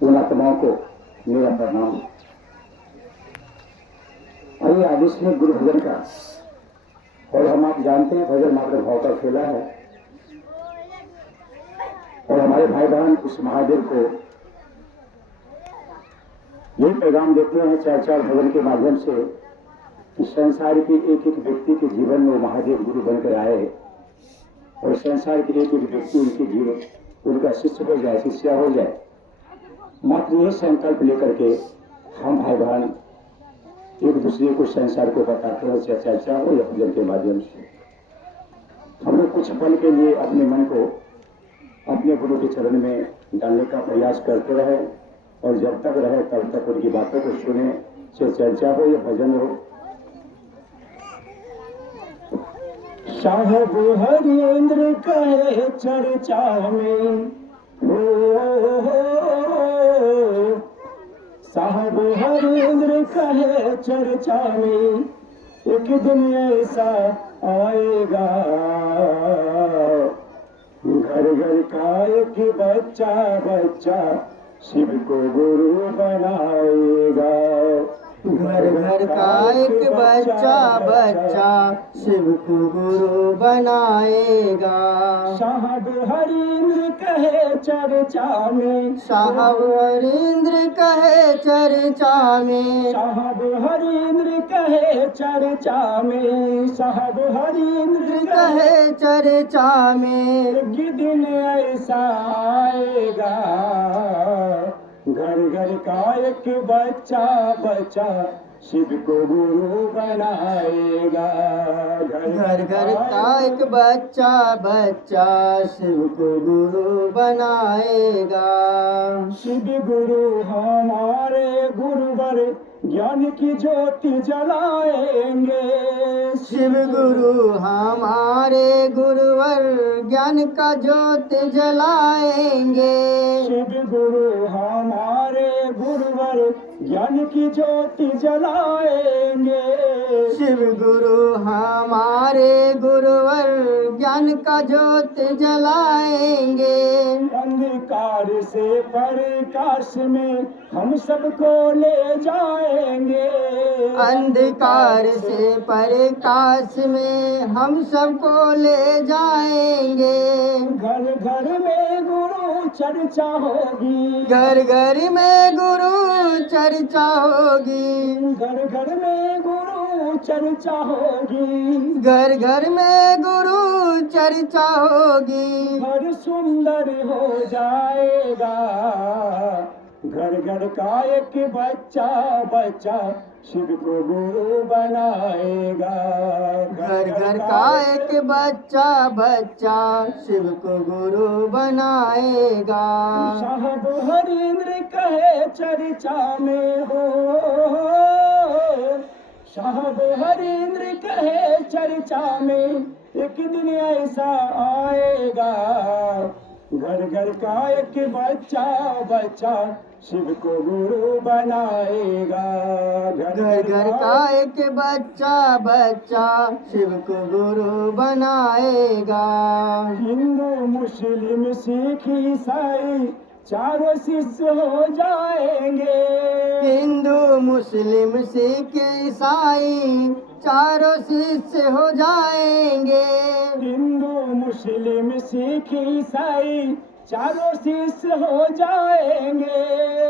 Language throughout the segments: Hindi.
उन आत्माओं को मेरा प्रणाम। आइए आदेश में गुरु भजन का, और हम आप जानते हैं भजन मात्र भाव का खेला है, और हमारे भाई बहन उस महादेव को यही पैगाम देते हैं चार चार भजन के माध्यम से कि संसार के एक एक व्यक्ति के जीवन में वो महादेव गुरु बनकर आए और संसार के एक एक व्यक्ति उनके जीवन उनका शिष्य हो जाए, शिष्या हो जाए। मात्र यह संकल्प लेकर के हम भाई बहन एक दूसरे को संसार को बताते हैं, चर्चा हो या भजन के माध्यम से। हम लोग कुछ पल के लिए अपने मन को अपने गुरु के चरण में डालने का प्रयास करते रहे, और जब तक रहे तब तक उनकी बातों को सुने, चाहे चर्चा हो या भजन हो। साहब हरिंद्र कहे चर्चा में, साहब हरिंद्र कहे चर्चा में, एक दिन ऐसा आएगा घर घर का एक बच्चा बच्चा शिव को गुरु बनाएगा। घर घर का एक बच्चा बच्चा शिव को गुरु बनाएगा। साहब हरिंद्र कहे चर्चा में, साहब हरिंद्र कहे चर्चा में, साहब हरिंद्र कहे चर्चा में, साहब हरिंद्र कहे चर्चा में, एक दिन ऐसा आएगा घर घर का एक बच्चा बच्चा शिव को गुरु बनाएगा। घर घर का एक बच्चा बच्चा शिव को गुरु बनाएगा। शिव गुरु हमारे गुरुवर ज्ञान की ज्योति जलाएंगे। शिव गुरु हमारे गुरुवर ज्ञान का ज्योति जलाएंगे। शिव गुरु हमारे गुरुवर ज्ञान की ज्योति जलाएंगे। शिव गुरु हमारे गुरुवर ज्ञान का ज्योति जलाएंगे। अंधकार से प्रकाश में हम सबको ले जाएंगे। अंधकार से प्रकाश में हम सबको ले जाएंगे। घर घर में गुरु चर्चा होगी। घर घर में गुरु चर्चा होगी। घर घर में गुरु चर्चा होगी। घर घर में गुरु चर्चा होगी। घर सुंदर हो जाएगा। घर घर का एक बच्चा बच्चा शिव को गुरु बनाएगा। घर घर का एक बच्चा बच्चा शिव को गुरु बनाएगा। साहब हरिंद्र कहे चर्चा में हो, साहब हरिंद्र कहे चर्चा में, एक दिन ऐसा आएगा घर घर का एक बच्चा बच्चा शिव को गुरु बनाएगा। घर घर का एक बच्चा बच्चा शिव को गुरु बनाएगा। हिंदू मुस्लिम सिख ईसाई चारों शिष्य हो जाएंगे। हिंदू मुस्लिम सिख ईसाई चारों शिष्य हो जाएंगे। हिंदू मुस्लिम सिख ईसाई चारों शिष्य हो जाएंगे।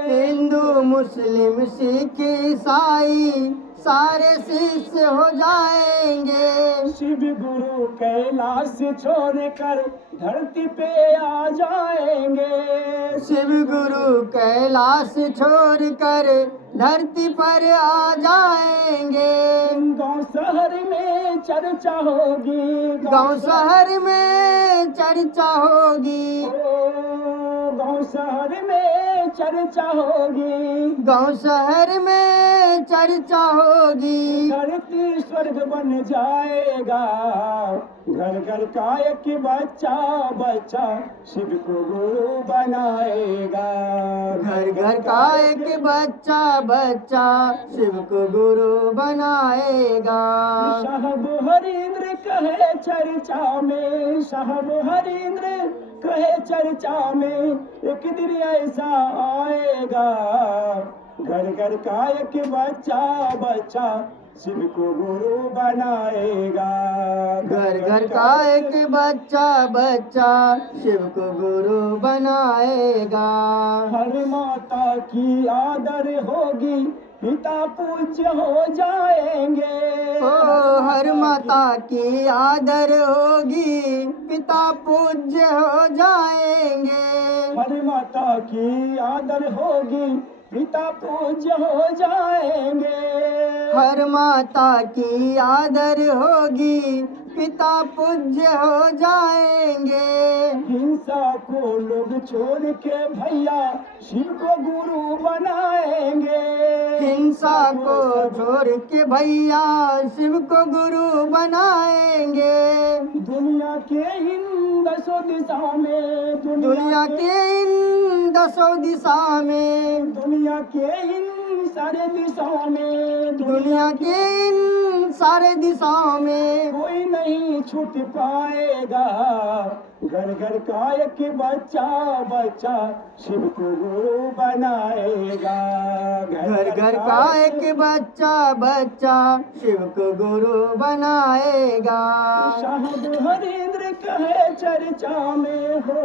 हिंदू मुस्लिम सिख ईसाई सारे शिष्य हो जाएंगे। शिव गुरु कैलाश छोड़कर धरती पे आ जाएंगे। शिव गुरु कैलाश छोड़कर धरती पर आ जाएंगे। गांव शहर में चर्चा होगी। गांव शहर में चर्चा होगी। गांव शहर में चर्चा होगी। गांव शहर में चर्चा होगी। धरती स्वर्ग बन जाएगा। घर घर का एक बच्चा बच्चा शिव को गुरु बनाएगा। घर घर का एक बच्चा बच्चा शिव को गुरु बनाएगा। साहब हरिंद्र कहे चर्चा में, साहब हरिंद्र कहे चर्चा में, एक दिन ऐसा आएगा, घर घर का एक बच्चा बच्चा शिव को गुरु बनाएगा। घर घर का एक बच्चा बच्चा शिव को गुरु बनाएगा। हर माता की आदर होगी, पिता पूज्य हो जाएंगे। ओ हर माता की आदर होगी, पिता पूज्य हो जाएंगे। हर माता की आदर होगी, पिता पूज्य हो जाएंगे। हर माता की आदर होगी, पिता पूज्य हो जाएंगे। हिंसा को लोग छोड़ के भैया शिव को गुरु बनाएंगे। हिंसा को छोड़ के भैया शिव को गुरु बनाएंगे। दुनिया के इन दसों दिशा में, दुनिया के इन दसों दिशा में, दुनिया के इन सारे दिशाओं में, दुनिया के इन सारे दिशाओं में कोई नहीं छूट पाएगा। घर घर का एक बच्चा बच्चा शिव को गुरु बनाएगा। घर घर का एक बच्चा बच्चा शिव को गुरु बनाएगा। साहब हरिंद्र कहे चर्चा में हो,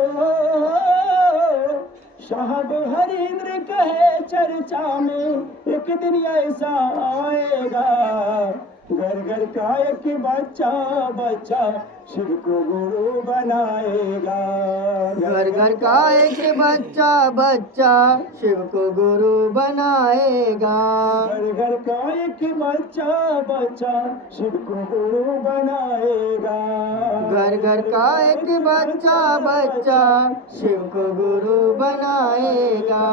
साहब हरिंद्र कहे चर्चा में, एक दिन ऐसा आएगा, घर घर का एक बच्चा बच्चा शिव को गुरु बनाएगा। घर घर का एक बच्चा बच्चा शिव को गुरु बनाएगा। घर घर का एक बच्चा बच्चा शिव को गुरु बनाएगा। घर घर का एक बच्चा बच्चा शिव को गुरु बनाएगा।